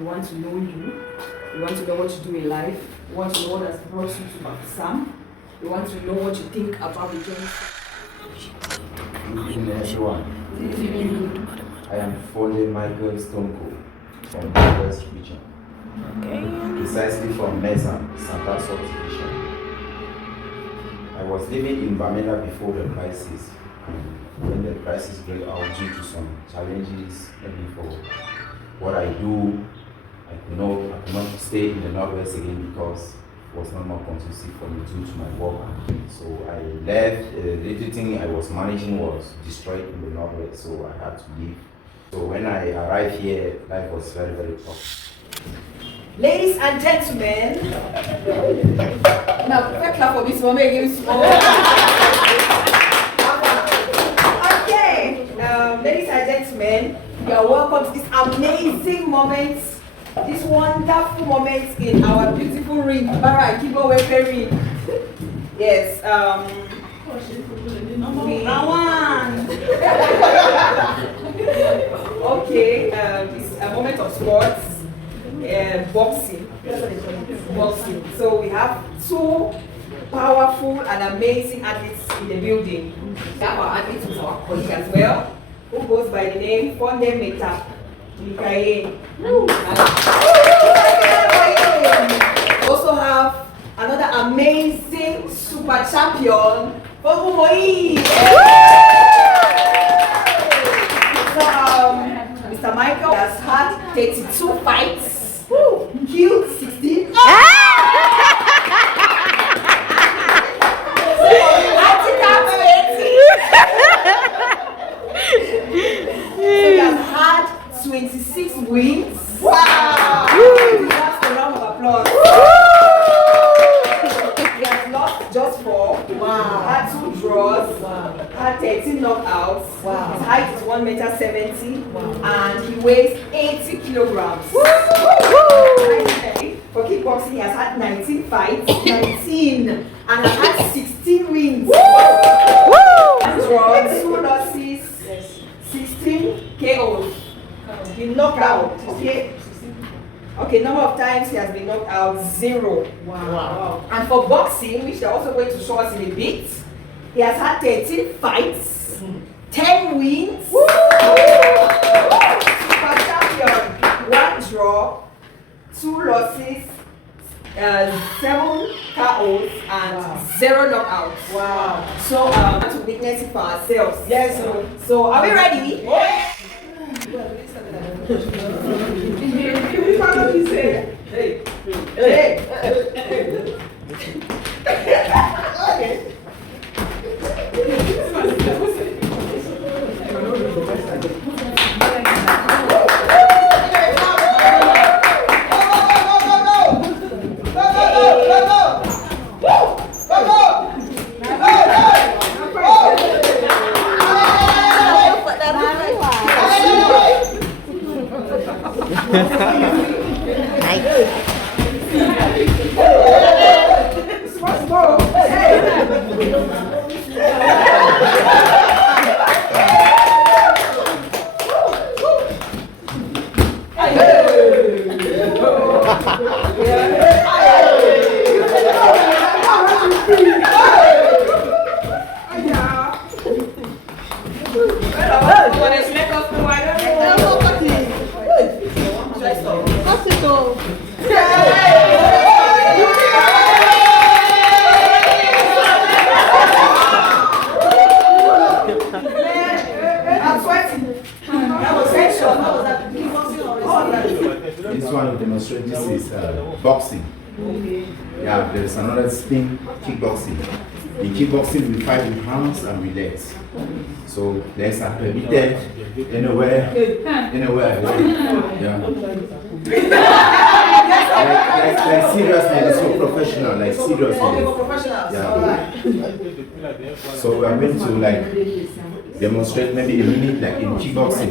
we want to know you. We want to know what you do in life. We want to know what has brought you to Sam. We want to know what you think about the journey. Good evening, everyone. I am Fole Michael Stonco from the West region. Precisely from Mezan, Santa South Division. I was living in Bamenda before the crisis. When the crisis broke out due to some challenges, maybe for what I do, I could not stay in the Northwest again because it was not more conducive for me due to my work. So I left. The little thing I was managing was destroyed in the Northwest, so I had to leave. So when I arrived here, life was very, very tough. Ladies and gentlemen, now clap for this moment. Okay, ladies and gentlemen, you are welcome to this amazing moment, this wonderful moment in our beautiful ring, Bara Akimbo Welfare ring. Yes, number one. Okay, it's a moment of sports. Boxing. So we have two powerful and amazing athletes in the building. We have our athletes who's our colleague as well, who goes by the name Fonde Meta. We also have another amazing super champion, Fogumoi. So Mr. Michael has had 32 fights. Killed 16. So he has had 26 wins. Wow! That's a round of applause. He has lost just 4. Wow! Had 2 draws. Wow! Had 13 knockouts. Wow! His height is 1.70 m. Wow! And he weighs 80 kilograms. Woo! For kickboxing, he has had 19 fights, 19, and has had 16 wins. Draws, 2 losses, 16 KOs. Been knocked out. Okay, number of times he has been knocked out, 0. Wow. And for boxing, which they're also going to show us in a bit, he has had 13 fights, 10 wins, super champion, 1 draw, 2 losses, 7 KOs, and 0 knockouts. Wow. So we have to witness it for ourselves. Yes. So are we ready? Hey. This one will demonstrate. This is boxing. Yeah, there's another thing, kickboxing. In kickboxing, we fight with hands and with legs. So legs are permitted anywhere. Yeah. like seriously, it's so professional, like seriously. Yeah. So we are going to demonstrate maybe a minute like in kickboxing.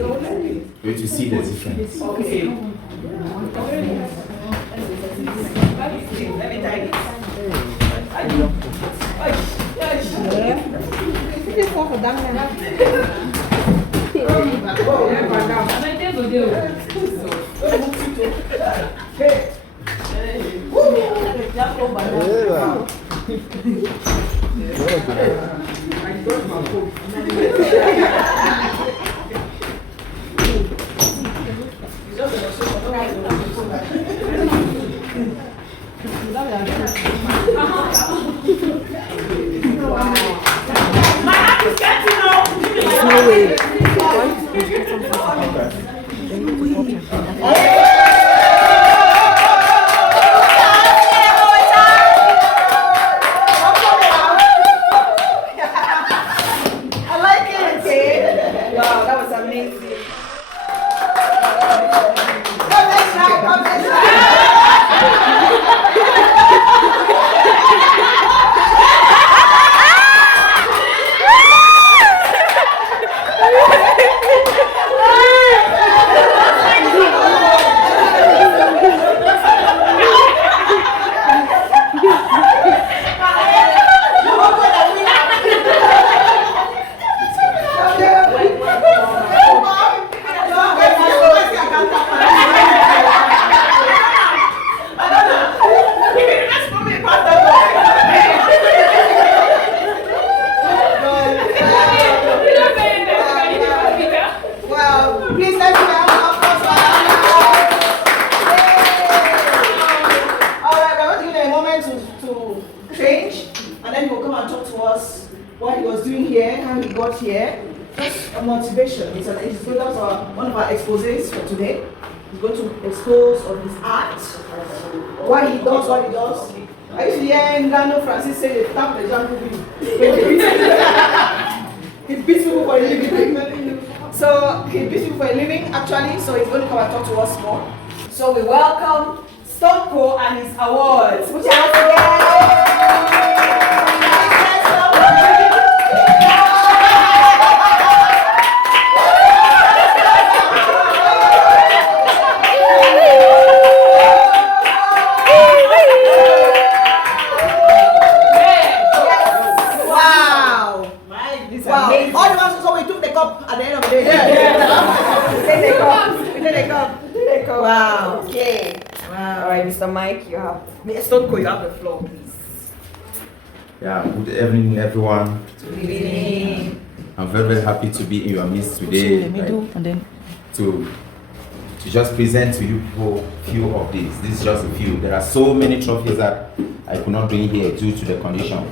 We're going to see the difference. Okay. Let me try it. Hey. I got my phone. My hand is getting off. There's no way. I like it. Okay. Wow, that was amazing. Motivation. It's one of our exposés for today. He's going to expose on his art, why he does what he does. I used to hear Ngano Francis say they tap the jungle. He beats people for a living. So he beats people for a living actually, so he's going to come and talk to us more. So we welcome Stonco and his awards. Put your hands together. Wow. Okay. Wow. All right, Mr. Mike, you have Stonco, you have the floor, please. Yeah. Good evening, everyone. Good evening. I'm very happy to be in your midst today. To just present to you people a few of these. This is just a few. There are so many trophies that I could not bring here due to the condition.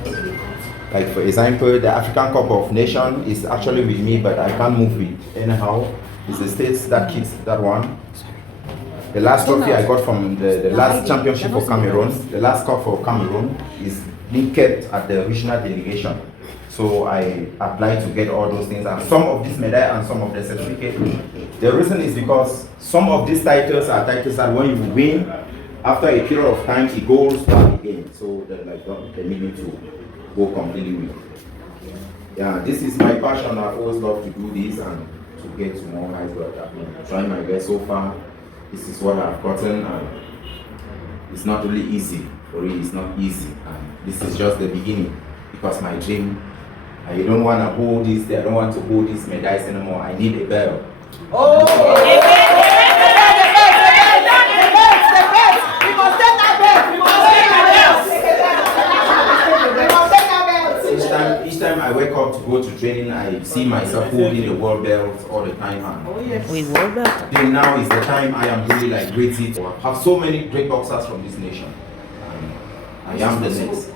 Like for example, the African Cup of Nations is actually with me, but I can't move it anyhow. It's the States that keeps that one. The last trophy I got from the last championship for Cameroon, the last cup for Cameroon, is being kept at the regional delegation. So I applied to get all those things, and some of this medal and some of the certificate. The reason is because some of these titles are titles that when you win, after a period of time, it goes back again. So they're like don't permit me to go completely with. Yeah, this is my passion. I've always loved to do this and to get to more heights, but I've been trying my best so far. This is what I've gotten, and it's not really easy. For real, it's not easy. And this is just the beginning, because my dream, I don't want to hold this, I don't want to hold these medals anymore. I need a belt. Oh, the belt. We must take that belt. We must take that belt. We must take that belt. Each time I wake up to go to training, I see myself holding the world belt all the time. And Oh yes. With world belt. then now is the time I am really like ready to have so many great boxers from this nation. And I am the next.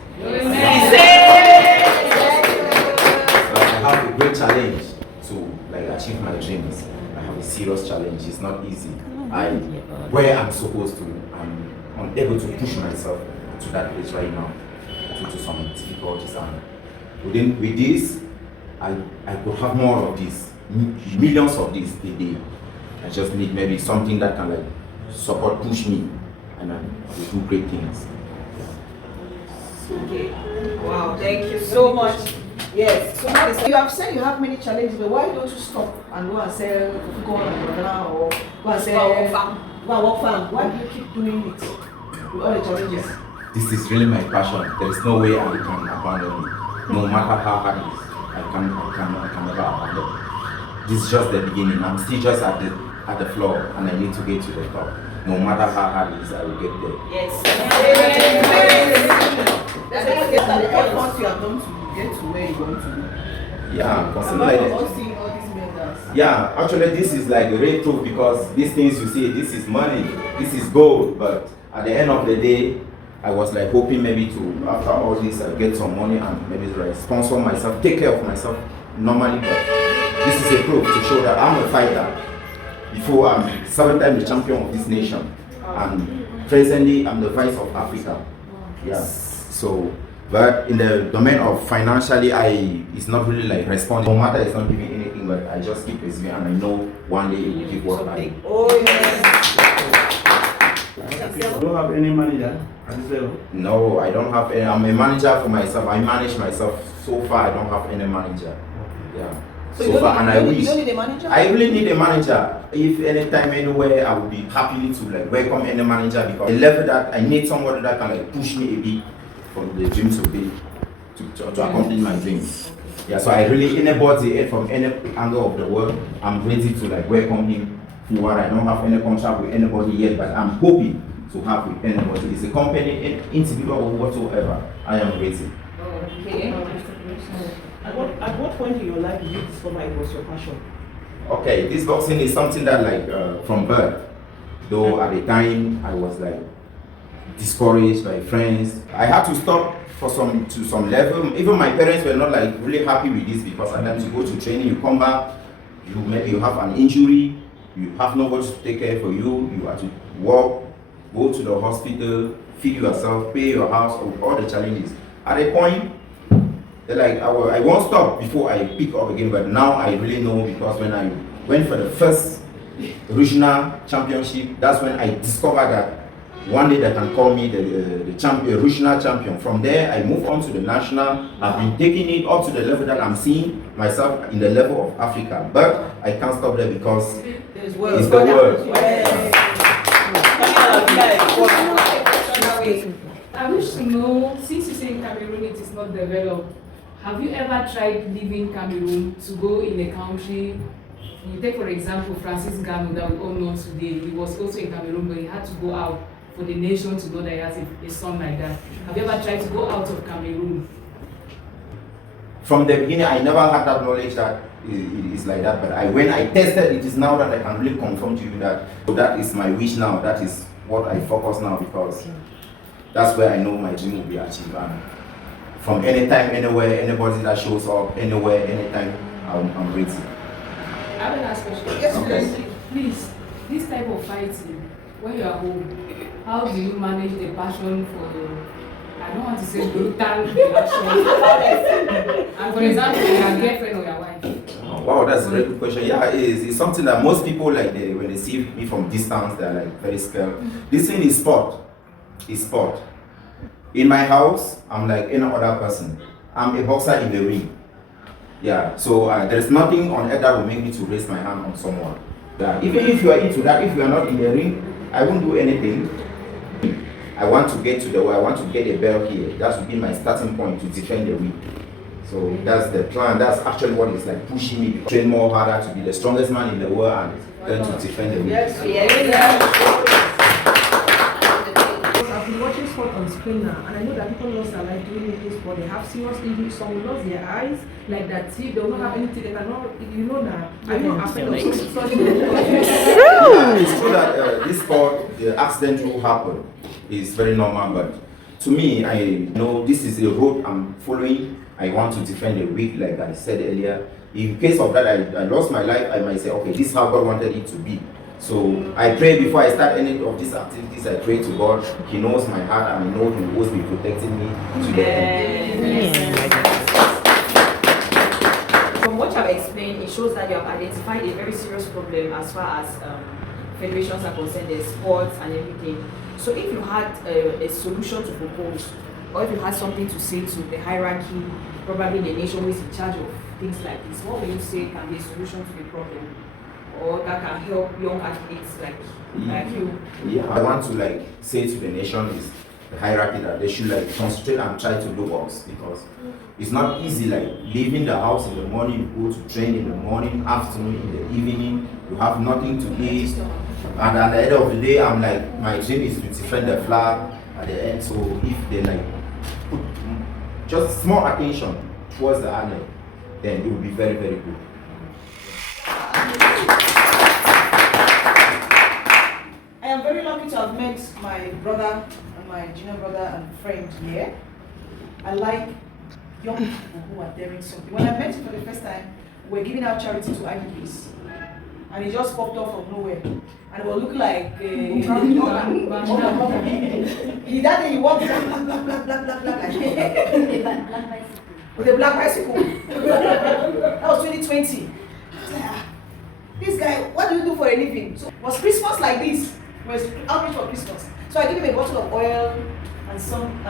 I have a great challenge to like achieve my dreams. I have a serious challenge. It's not easy. Where I'm supposed to, I'm unable to push myself to that place right now due to some difficulties. And with this, I could have more of this, millions of this a day. I just need maybe something that can like support, push me, and I will do great things. Okay. Wow, thank you so much. Yes. So you have said you have many challenges, but why don't you stop and go and sell cocoa and banana or go and sell go and work farm? Why do you keep doing it with all the challenges? This is really my passion. There is no way I can abandon it. No matter how hard it is, I can never abandon it. This is just the beginning. I'm still just at the floor, and I need to get to the top. no matter how hard it is, I will get there. Yes. That's the effort you have done to get to where you want to go. Yeah, consider Apart like from us seeing all these medals. yeah, actually this is like the real truth because these things you see, this is money, this is gold, but at the end of the day, I was like hoping maybe to, after all this, get some money and maybe like sponsor myself, take care of myself normally, but this is a proof to show that I'm a fighter. Before I'm 7-time the champion of this nation, and presently I'm the vice of Africa. Yeah, so, but in the domain of financially, it's not really like responding. No matter it's not giving anything, but I just keep persevering and I know one day it will give what I. Oh yes. You don't have any manager at this level? No, I don't have any. I'm a manager for myself. I manage myself. So far, I don't have any manager. Yeah. So So far, and I wish. you don't need a manager? I really need a manager. If anytime, anywhere, I would be happy to like welcome any manager because the level that I need somebody that can like push me a bit from the dreams of be to accomplish my dreams. Yeah, so I really anybody from any angle of the world, I'm ready to like welcome him forward. I don't have any contract with anybody yet, but I'm hoping to have with anybody. It's a company, an individual or whatsoever. I am ready. Okay. At what point in your life did you discover it was your passion? Okay, this boxing is something that like from birth. Though at the time I was like discouraged by friends. I had to stop to some level. Even my parents were not like really happy with this because at times you go to training, you come back, maybe you have an injury, you have nobody to take care for you, you have to work, go to the hospital, feed yourself, pay your house, all the challenges. At a point, they're like I won't stop before I pick up again, but now I really know because when I went for the first regional championship, that's when I discovered that one day they can call me the champion, regional champion. From there, I moved on to the national. I've been taking it up to the level that I'm seeing myself in the level of Africa. But I can't stop there because it's the world. I wish to know, since you say in Cameroon it is not developed, have you ever tried leaving Cameroon to go in a country? You take for example Francis Ngannou that we all know today. He was also in Cameroon, but he had to go out for the nation to know that he has a son like that. Have you ever tried to go out of Cameroon? From the beginning, I never had that knowledge that it is like that. But when I tested, it is now that I can really confirm to you that that is my wish now. That is what I focus now because that's where I know my dream will be achieved. And from anytime, anywhere, anybody that shows up, anywhere, anytime, I'm ready. I have a last question. Yes, Okay. Please, this type of fighting, when you are home, how do you manage the passion for I don't want to say brutal reaction. And for example, your girlfriend or your wife. Oh, wow, that's a very good question. Yeah, it is. It's something that most people like when they see me from distance, they're like very scared. This thing is sport. It's sport. In my house, I'm like any other person. I'm a boxer in the ring. Yeah, so there's nothing on earth that will make me to raise my hand on someone. Yeah. Even if you are into that, if you are not in the ring, I won't do anything. I want to get to the way I want to get a belt here. That would be my starting point to defend the ring. So that's the plan. That's actually what is like pushing me to train more harder to be the strongest man in the world and then to defend the ring. Yes. I've been watching sport on screen now, and I know that people lost their life doing this sport. They have serious injuries. Some will lose their eyes, like that. See, they will not have anything. They cannot, you know that. I'm not afraid of such. Yeah, it's true that this sport, the accident will happen. It's very normal, but to me, I know this is the road I'm following. I want to defend the weak, like I said earlier. In case of that, I lost my life, I might say, okay, this is how God wanted it to be. So I pray before I start any of these activities, I pray to God. He knows my heart and I know He will always be protecting me to the end. From what you have explained, it shows that you have identified a very serious problem as far as federations are concerned, the sports and everything. So if you had a solution to propose, or if you had something to say to the hierarchy, probably the nation who is in charge of things like this, what would you say can be a solution to the problem? Or that can help young athletes like you? Yeah, I want to like say to the nation is the hierarchy that they should like concentrate and try to do works because it's not easy like leaving the house in the morning, you go to train in the morning, afternoon, in the evening, you have nothing to eat. And at the end of the day, I'm like, my dream is to defend the flag at the end. So if they like put just small attention towards the army, then it will be very, very good. I am very lucky to have met my brother and my junior brother and friend here. I like young people who are daring something. When I met him for the first time, we were giving out charity to IDPs. And he just popped up from nowhere. And it was looking like he that day he walked black like with a black bicycle. That was 2020. I was like, this guy, what do you do for a living? So was Christmas like this? Was outreach for Christmas. So I gave him a bottle of oil and some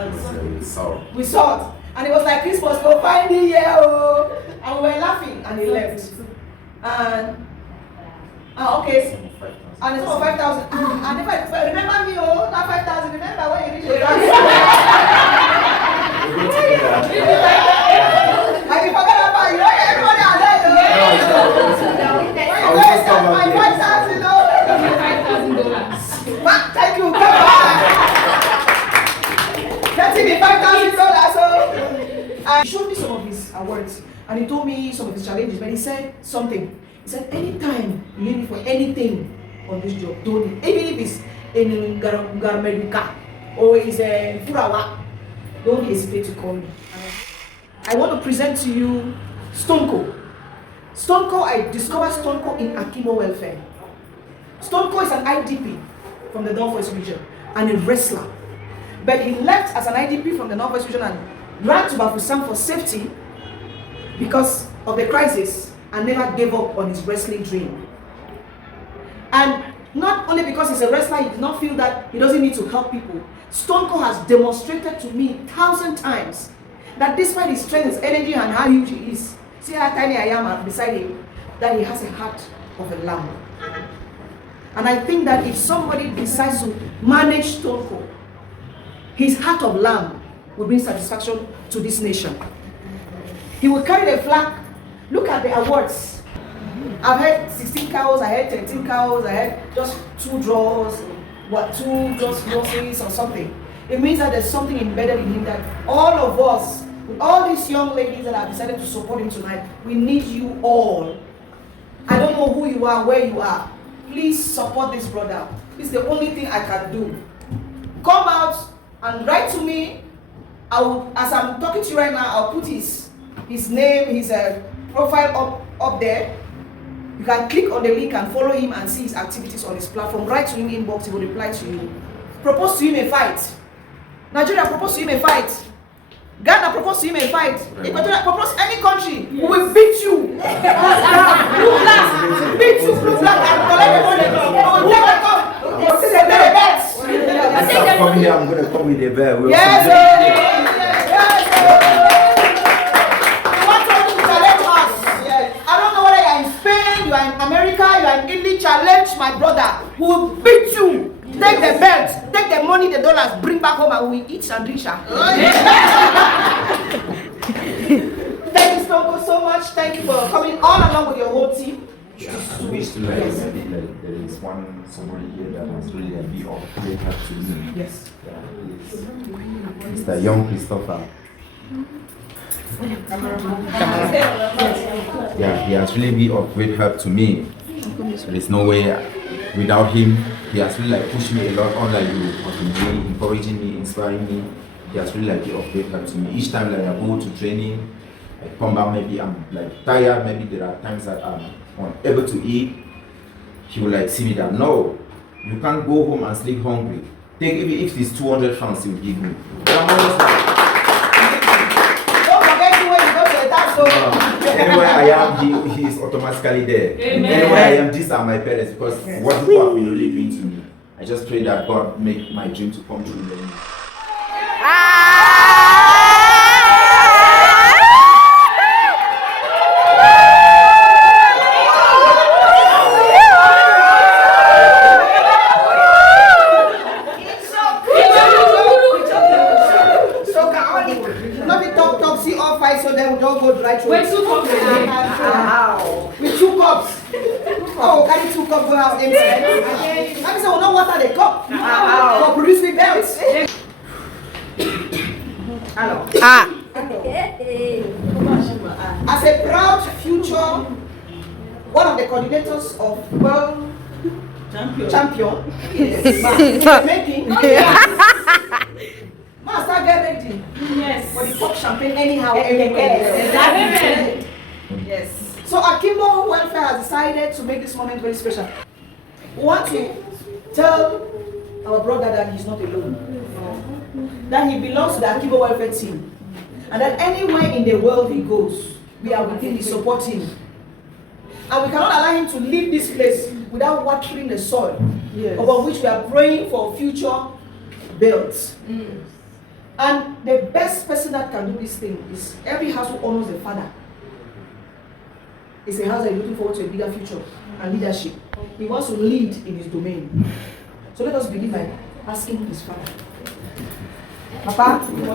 with salt. And it was like Christmas, go find me here, oh. And we were laughing and he left. And okay. And it's over 5,000. And if I remember me, oh, not 5,000, remember when you reach the house. And you forgot about you, everybody are there, when you my 5,000, oh. Thank you, come on. Getting me $5,000, so. He showed me some of his awards and he told me some of his challenges, but he said something. He said, anytime you need me for anything on this job, don't it. Even if it's in Garmerica or it's in Furawa, don't hesitate to call me. I want to present to you Stonco. Stonco, I discovered Stonco in Akimbo Welfare. Stonco is an IDP from the Northwest region and a wrestler. But he left as an IDP from the Northwest region and ran to Bafusam for safety because of the crisis and never gave up on his wrestling dream. And not only because he's a wrestler, he did not feel that he doesn't need to help people. Stonco has demonstrated to me 1,000 times that despite his strength, his energy, and how huge he is, see how tiny I am beside him, that he has a heart of a lamb. And I think that if somebody decides to manage Stonco, his heart of lamb will bring satisfaction to this nation. He will carry the flag. Look at the awards. I've had 16 cows, I had 13 cows, I had just 2 draws, two just groceries or something. It means that there's something embedded in him that all of us, with all these young ladies that have decided to support him tonight, we need you all. I don't know who you are, where you are. Please support this brother. This is the only thing I can do. Come out and write to me. As I'm talking to you right now, I'll put his name, his profile up there. You can click on the link and follow him and see his activities on his platform. Write to him inbox, he will reply to you. Propose to him a fight. Nigeria, propose to him a fight. Ghana, propose to him a fight. Equatorial, propose any country, we will beat you. Blue black, beat you, blue black, and collect the money. We will never come. We'll see the very best. Come here, I'm going to come with a bear. Yes, you want to challenge us. I don't know whether you are in Spain, you are in America, you are in Italy. Challenge my brother. We will beat you. Take the belt, take the money, the dollars, bring back home and we eat sandwicha. Thank you, Stonco, so much. Thank you for coming all along with your whole team. I wish to there is somebody here that has really a bit of great help to me. Yes. It's the young Christopher. Yeah, he has really been of great help to me. There's no way without him. He has really like pushed me a lot on, like you have been doing, encouraging me, inspiring me. He has really like been of great help to me. Each time like I go to training, I come back, maybe I'm like tired, maybe there are times that I'm unable to eat. He will like see me that no, you can't go home and sleep hungry. Take even if it's 200 francs, he will give me. But I'm always like, don't forget you when you go to the dance zone. anywhere I am, he is automatically there. Amen. Anywhere I am, these are my parents because what people have been really doing to me. I just pray that God make my dream to come true in the end. Wait, 2 cups. With 2 cups. Oh, carry 2 cups. cup go out empty. That means I will not water the cup. For produce me belts. Alors. As a proud future, one of the coordinators of World Champion, yes, making. Master, get ready. Yes. For the pop champagne anyhow, everywhere. Yes. So Akimbo Welfare has decided to make this moment very special. We want to tell our brother that he's not alone. That he belongs to the Akimbo Welfare team. And that anywhere in the world he goes, we are with him, we support him. And we cannot allow him to leave this place without watering the soil, upon which we are praying for future builds. And the best person that can do this thing is every house who honors the father. It's a house that is looking forward to a bigger future and leadership. He wants to lead in his domain. So let us begin by asking his father. Papa, come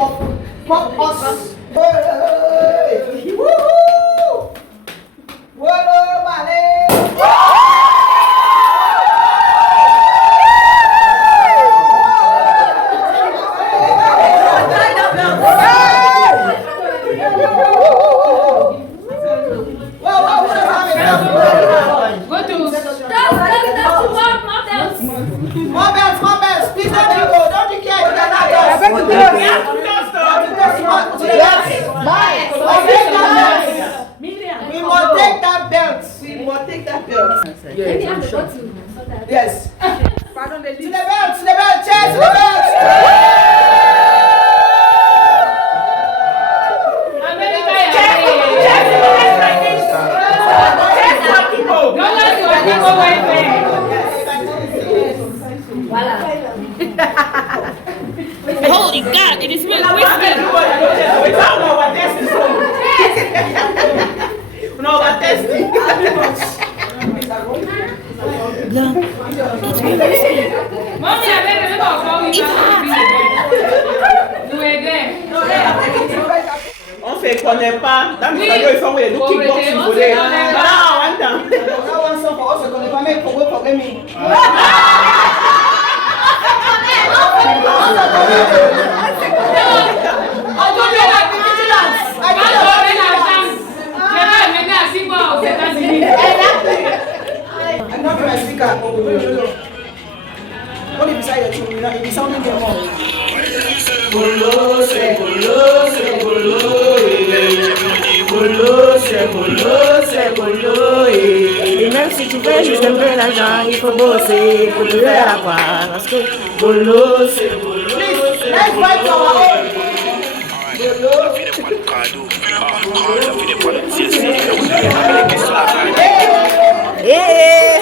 on, pop us. Hey! Woo-hoo! Whoa, Male! More belts, please don't go, don't you care, you We must take that belt. Yes. To the belt, chairs, to the belt. Holy God, it is really whispering. We talk about what test is. No, what test is. Mommy, I better never call you back. You were there. On se connaît pas. Dans le cas, ils sont les deux kickboxing pour les. Ah, one time. That one song for us, we gonna make for me. I'm not going to speak up. What if you say that you're not sounding their mouth? Et même si tu fais juste un peu d'argent, il faut bosser pour te faire avoir. Parce que boulot, c'est boulot. Let's fight for our own. Hey!